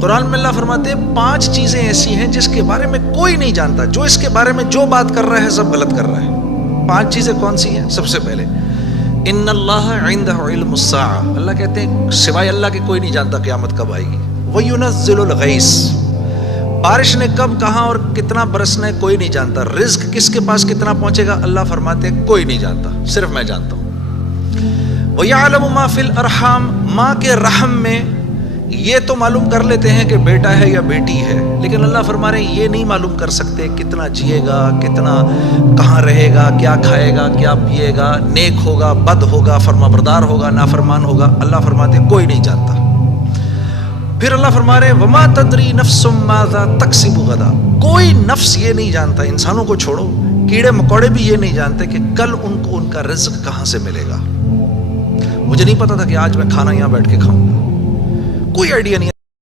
قرآن میں اللہ فرماتے ہیں 5 چیزیں ایسی ہیں جس کے بارے میں کوئی نہیں جانتا، جو اس کے بارے میں جو بات کر رہا ہے سب غلط کر رہا ہے۔ 5 چیزیں کون سی ہیں؟ سب سے پہلے ان اللہ عنده علم الساعہ، اللہ کہتے ہیں سوائے اللہ کے کوئی نہیں جانتا قیامت کب آئے گی۔ وینزل الغیث، بارش نے کب کہاں اور کتنا برسنا ہے کوئی نہیں جانتا۔ رزق کس کے پاس کتنا پہنچے گا اللہ فرماتے ہیں کوئی نہیں جانتا، صرف میں جانتا ہوں۔ وَيَعْلَمُ مَا فِي الْأَرْحَامِ، ماں کے رحم میں یہ تو معلوم کر لیتے ہیں کہ بیٹا ہے یا بیٹی ہے، لیکن اللہ فرما رہے ہیں یہ نہیں معلوم کر سکتے کتنا جیے گا، کتنا کہاں رہے گا، کیا کھائے گا، کیا پیے گا، نیک ہوگا، بد ہوگا، فرما بردار ہوگا، نافرمان ہوگا، اللہ فرماتے ہیں کوئی نہیں جانتا۔ پھر اللہ فرما رہے ہیں وَمَا تَدْرِي نَفْسٌ مَاذَا تَكْسِبُ غَدًا، کوئی نفس یہ نہیں جانتا، انسانوں کو چھوڑو، کیڑے مکوڑے بھی یہ نہیں جانتے کہ کل ان کو ان کا رزق کہاں سے ملے گا۔ مجھے نہیں پتا تھا کہ آج میں کھانا یہاں بیٹھ کے کھاؤں گا، کوئی آئیڈیا نہیں ہے